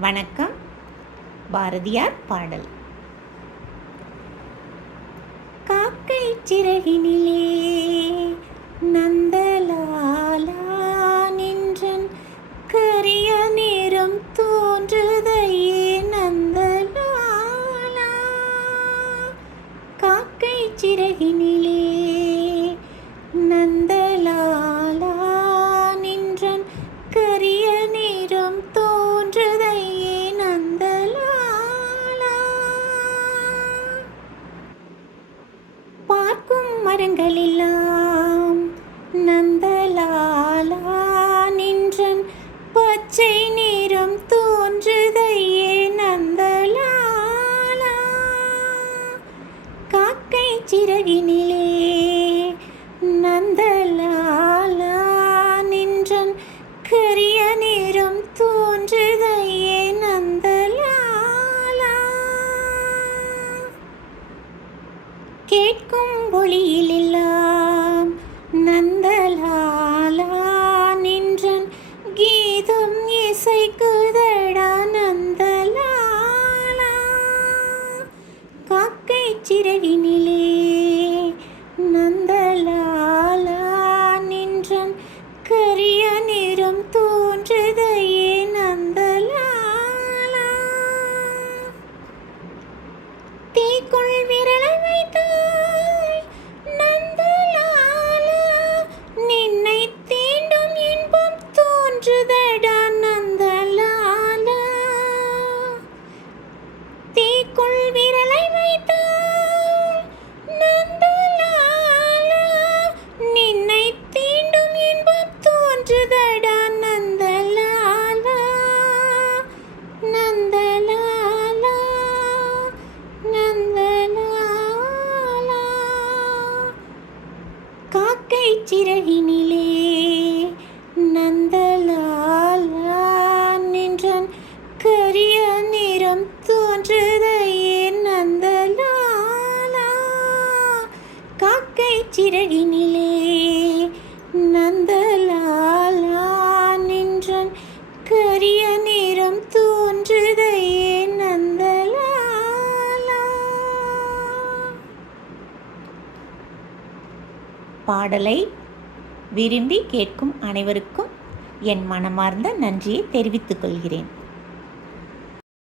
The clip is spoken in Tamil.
வணக்கம் பாரதியார் பாடல். காக்கை சிறகினிலே நந்தலாலா நின்றன் கரிய நேரம் தோன்றுதையே நந்தலாலா. காக்கை சிறகின் மரங்களெல்லாம் நந்தலாலா நின்றன். பச்சை நிறம் தோன்றுதையே நந்தலாலா. காக்கை சிறகினிலே கேட்கும் ஒளியிலெல்லாம் நந்தலா சிறகினிலே நந்தலாலா நின்றன். கரிய நிறம் தோன்றுதையே நந்தலாலா. காக்கை சிறகினிலே பாடலை விரும்பி கேட்கும் அனைவருக்கும் என் மனமார்ந்த நன்றியை தெரிவித்துக் கொள்கிறேன்.